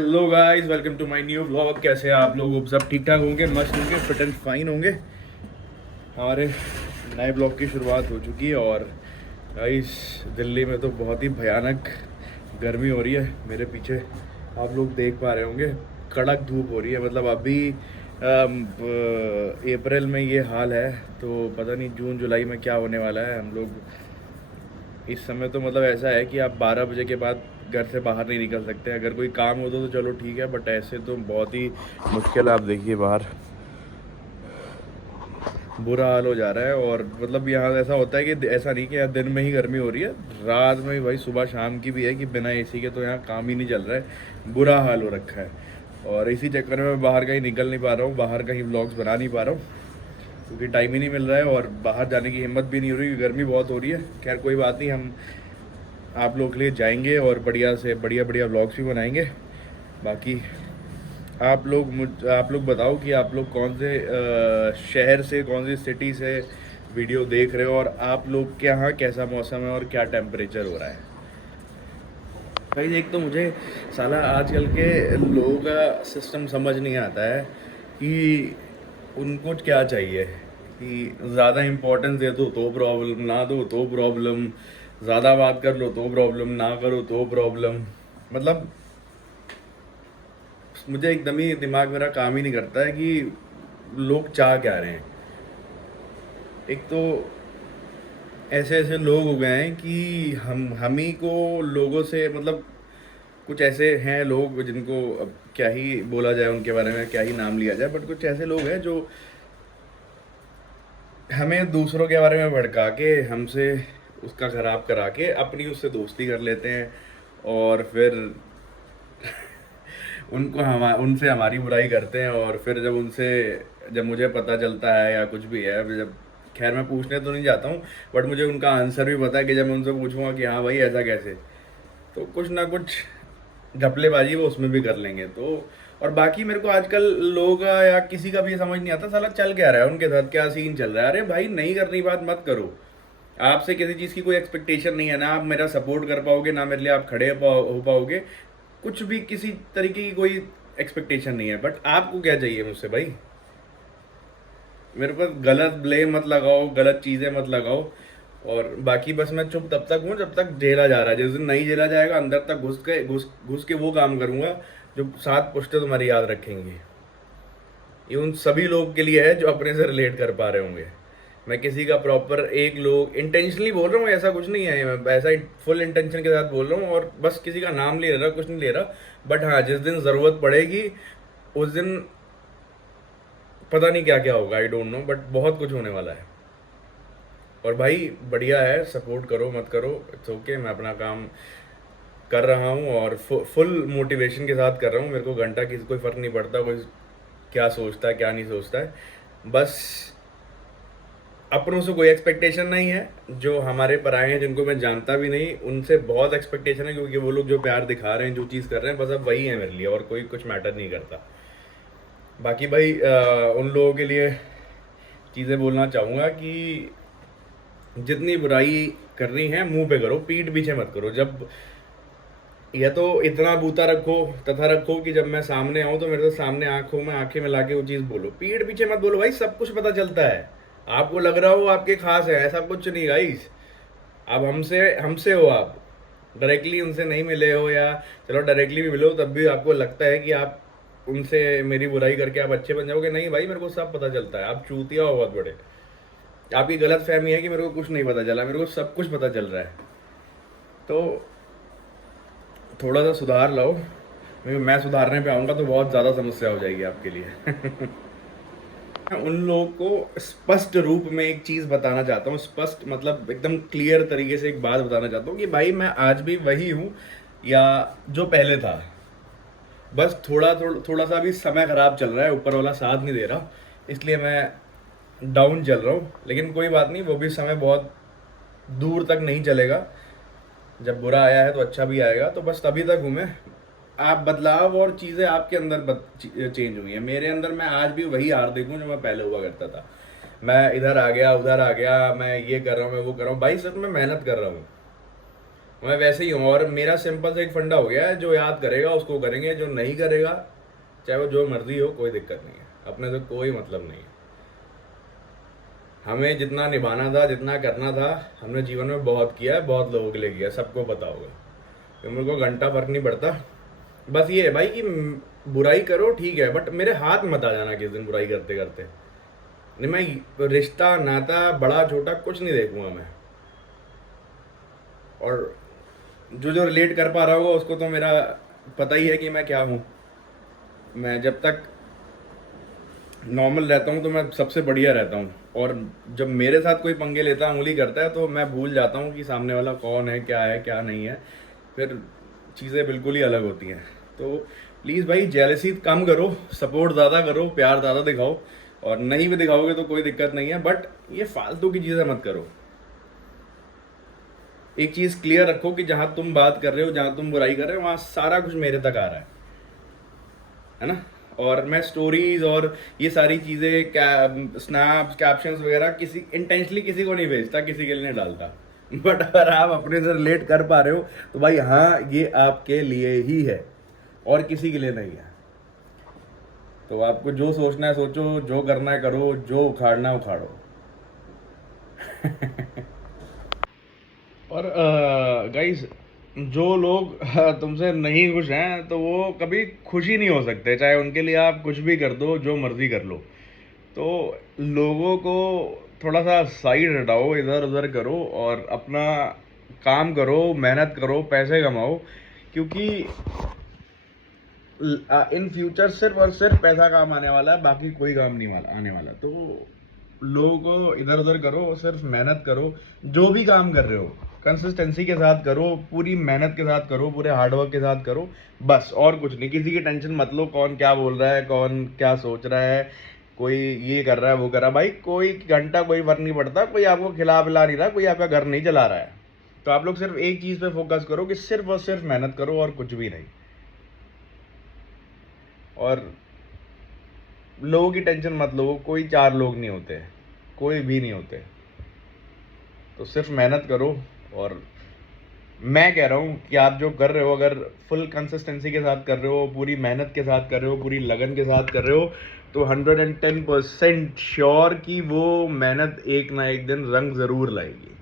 Hello guys, welcome to my new vlog. कैसे हैं आप लोग? सब ठीक ठाक होंगे, मस्त होंगे, फिट एंड फाइन होंगे। हमारे नए ब्लॉग की शुरुआत हो चुकी है और गाइस दिल्ली में तो बहुत ही भयानक गर्मी हो रही है। मेरे पीछे आप लोग देख पा रहे होंगे, कड़क धूप हो रही है। मतलब अभी अप्रैल में ये हाल है तो पता नहीं जून जुलाई में क्या होने वाला है। हम लोग इस समय तो मतलब ऐसा है कि आप 12 बजे के बाद घर से बाहर नहीं निकल सकते। अगर कोई काम हो तो चलो ठीक है, बट ऐसे तो बहुत ही मुश्किल है। आप देखिए बाहर बुरा हाल हो जा रहा है। और मतलब यहाँ ऐसा होता है कि ऐसा नहीं कि यार दिन में ही गर्मी हो रही है, रात में भी भाई, सुबह शाम की भी है कि बिना एसी के तो यहाँ काम ही नहीं चल रहा है। बुरा हाल हो रखा है और इसी चक्कर में मैं बाहर कहीं निकल नहीं पा रहा हूँ, बाहर कहीं व्लॉग्स बना नहीं पा रहा हूँ क्योंकि टाइम ही नहीं मिल रहा है और बाहर जाने की हिम्मत भी नहीं हो रही, गर्मी बहुत हो रही है। खैर कोई बात नहीं, हम आप लोग के लिए जाएंगे और बढ़िया से बढ़िया बढ़िया व्लॉग्स भी बनाएंगे। बाकी आप लोग बताओ कि आप लोग कौन से शहर से, कौन सी सिटी से वीडियो देख रहे हो और आप लोग के यहाँ कैसा मौसम है और क्या टेम्परेचर हो रहा है। भाई एक तो मुझे साला आजकल के लोगों का सिस्टम समझ नहीं आता है कि उनको क्या चाहिए। कि ज़्यादा इम्पोर्टेंस दे दो तो प्रॉब्लम, ना दो तो प्रॉब्लम, ज़्यादा बात कर लो तो प्रॉब्लम, ना करो तो प्रॉब्लम। मतलब मुझे एकदम ही दिमाग मेरा काम ही नहीं करता है कि लोग चाह क्या रहे हैं। एक तो ऐसे ऐसे लोग हो गए हैं कि हम ही को लोगों से मतलब कुछ ऐसे हैं लोग जिनको अब क्या ही बोला जाए, उनके बारे में क्या ही नाम लिया जाए, बट कुछ ऐसे लोग हैं जो हमें दूसरों के बारे में भड़का के, हमसे उसका खराब करा के अपनी उससे दोस्ती कर लेते हैं और फिर उनसे हमारी बुराई करते हैं। और फिर जब मुझे पता चलता है या कुछ भी है, जब खैर मैं पूछने तो नहीं जाता हूँ, बट मुझे उनका आंसर भी पता है कि जब मैं उनसे पूछूंगा कि हाँ भाई ऐसा कैसे, तो कुछ ना कुछ घपलेबाजी वो उसमें भी कर लेंगे। तो और बाकी मेरे को आजकल लोगों का या किसी का भी समझ नहीं आता साला चल क्या रहा है, उनके साथ क्या सीन चल रहा है। अरे भाई नहीं करनी बात मत करो। आपसे किसी चीज़ की कोई एक्सपेक्टेशन नहीं है, ना आप मेरा सपोर्ट कर पाओगे, ना मेरे लिए आप खड़े हो पाओगे, कुछ भी किसी तरीके की कोई एक्सपेक्टेशन नहीं है। बट आपको क्या चाहिए मुझसे भाई? मेरे पर गलत ब्लेम मत लगाओ, गलत चीज़ें मत लगाओ। और बाकी बस मैं चुप तब तक हूँ जब तक झेला जा रहा है। जिस दिन नहीं झेला जाएगा, अंदर तक घुस के वो काम करूँगा जो 7 पुश्तें तुम्हारी याद रखेंगी। ये उन सभी लोग के लिए है जो अपने से रिलेट कर पा रहे होंगे। मैं किसी का प्रॉपर एक लोग इंटेंशनली बोल रहा हूँ, ऐसा कुछ नहीं है, मैं ऐसा फुल इंटेंशन के साथ बोल रहा हूँ और बस किसी का नाम ले रहा, कुछ नहीं ले रहा। बट हाँ, जिस दिन ज़रूरत पड़ेगी उस दिन पता नहीं क्या क्या होगा, आई डोंट नो, बट बहुत कुछ होने वाला है। और भाई बढ़िया है, सपोर्ट करो मत करो, इट्स ओके। मैं अपना काम कर रहा हूँ और फुल मोटिवेशन के साथ कर रहा हूँ। मेरे को घंटा किसी कोई फ़र्क नहीं पड़ता कोई क्या सोचता है क्या नहीं सोचता है। बस अपनों से कोई एक्सपेक्टेशन नहीं है। जो हमारे पराए हैं, जिनको मैं जानता भी नहीं, उनसे बहुत एक्सपेक्टेशन है क्योंकि वो लोग जो प्यार दिखा रहे हैं, जो चीज़ कर रहे हैं, बस अब वही है मेरे लिए और कोई कुछ मैटर नहीं करता। बाकी भाई उन लोगों के लिए चीज़ें बोलना चाहूँगा कि जितनी बुराई करनी है मुंह पे करो, पीठ पीछे मत करो। जब या तो इतना बूता रखो तथा रखो कि जब मैं सामने आऊँ तो मेरे तो सामने आंखों में आंखें मिला के वो चीज़ बोलो। पीठ पीछे मत बोलो भाई, सब कुछ पता चलता है। आपको लग रहा हो आपके खास है, ऐसा कुछ नहीं गाइस। अब हमसे हमसे हो, आप डायरेक्टली उनसे नहीं मिले हो या चलो डायरेक्टली भी मिले हो, तब भी आपको लगता है कि आप उनसे मेरी बुराई करके आप अच्छे बन जाओगे। नहीं भाई, मेरे को सब पता चलता है। आप चूतिया हो बहुत बड़े। आपकी गलत फहमी है कि मेरे को कुछ नहीं पता चला, मेरे को सब कुछ पता चल रहा है। तो थोड़ा सा सुधार लाओ। मैं सुधारने पे आऊँगा तो बहुत ज़्यादा समस्या हो जाएगी आपके लिए। मैं उन लोगों को स्पष्ट रूप में एक चीज़ बताना चाहता हूँ, स्पष्ट मतलब एकदम क्लियर तरीके से एक बात बताना चाहता हूँ कि भाई मैं आज भी वही हूँ या जो पहले था। बस थोड़ा सा भी समय ख़राब चल रहा है, ऊपर वाला साथ नहीं दे रहा, इसलिए मैं डाउन चल रहा हूँ। लेकिन कोई बात नहीं, वो भी समय बहुत दूर तक नहीं चलेगा। जब बुरा आया है तो अच्छा भी आएगा, तो बस तभी तक हूँ मैं। आप बदलाव और चीज़ें आपके अंदर चेंज हुई हैं, मेरे अंदर मैं आज भी वही हार्दिक हूँ जो मैं पहले हुआ करता था। मैं इधर आ गया, उधर आ गया, मैं ये कर रहा हूँ, मैं वो कर रहा हूँ भाई, सच में मेहनत कर रहा हूँ। मैं वैसे ही हूँ। और मेरा सिंपल सा एक फंडा हो गया है, जो याद करेगा उसको करेंगे, जो नहीं करेगा चाहे वो जो मर्जी हो, कोई दिक्कत नहीं है, अपने से कोई मतलब नहीं है। हमें जितना निभाना था, जितना करना था, हमने जीवन में बहुत किया है, बहुत लोगों के लिए किया है, सबको पता होगा। तो मेरे को घंटा फर्क नहीं पड़ता। बस ये है भाई कि बुराई करो ठीक है, बट मेरे हाथ मत आ जाना किस दिन बुराई करते करते। नहीं, मैं रिश्ता नाता बड़ा छोटा कुछ नहीं देखूंगा मैं। और जो जो रिलेट कर पा रहा होगा उसको तो मेरा पता ही है कि मैं क्या हूँ। मैं जब तक नॉर्मल रहता हूँ तो मैं सबसे बढ़िया रहता हूँ, और जब मेरे साथ कोई पंगे लेता है, उंगली करता है, तो मैं भूल जाता हूँ कि सामने वाला कौन है क्या नहीं है। फिर चीज़ें बिल्कुल ही अलग होती हैं। तो प्लीज़ भाई जेलसी कम करो, सपोर्ट ज़्यादा करो, प्यार ज़्यादा दिखाओ। और नहीं भी दिखाओगे तो कोई दिक्कत नहीं है, बट ये फालतू की चीज़ें मत करो। एक चीज़ क्लियर रखो कि जहाँ तुम बात कर रहे हो, जहाँ तुम बुराई कर रहे हो, वहाँ सारा कुछ मेरे तक आ रहा है ना। और मैं स्टोरीज और ये सारी चीज़ें, स्नैप्स, कैप्शंस वगैरह किसी इंटेंशनली किसी को नहीं भेजता, किसी के लिए नहीं डालता। बट अगर आप अपने से रिलेट कर पा रहे हो तो भाई हाँ, ये आपके लिए ही है और किसी के लिए नहीं है। तो आपको जो सोचना है सोचो, जो करना है करो, जो उखाड़ना है उखाड़ो। और गाइस, जो लोग तुमसे नहीं खुश हैं तो वो कभी खुश ही नहीं हो सकते, चाहे उनके लिए आप कुछ भी कर दो, जो मर्जी कर लो। तो लोगों को थोड़ा सा साइड हटाओ, इधर उधर करो और अपना काम करो, मेहनत करो, पैसे कमाओ। क्योंकि इन फ्यूचर सिर्फ और सिर्फ पैसा काम आने वाला है, बाकी कोई काम नहीं आने वाला। तो लोगों को इधर उधर करो, सिर्फ मेहनत करो। जो भी काम कर रहे हो कंसिस्टेंसी के साथ करो, पूरी मेहनत के साथ करो, पूरे हार्डवर्क के साथ करो, बस। और कुछ नहीं, किसी की टेंशन मत लो, कौन क्या बोल रहा है, कौन क्या सोच रहा है, कोई ये कर रहा है वो कर रहा है, भाई कोई घंटा कोई फर्क नहीं पड़ता। कोई आपको खिला पिला नहीं रहा, कोई आपका घर नहीं चला रहा है। तो आप लोग सिर्फ एक चीज़ पे फोकस करो कि सिर्फ और सिर्फ मेहनत करो और कुछ भी नहीं। और लोगों की टेंशन मत लो, कोई चार लोग नहीं होते, कोई भी नहीं होते। तो सिर्फ मेहनत करो। और मैं कह रहा हूँ कि आप जो कर रहे हो, अगर फुल कंसिस्टेंसी के साथ कर रहे हो, पूरी मेहनत के साथ कर रहे हो, पूरी लगन के साथ कर रहे हो, तो 110% श्योर कि वो मेहनत एक ना एक दिन रंग ज़रूर लाएगी।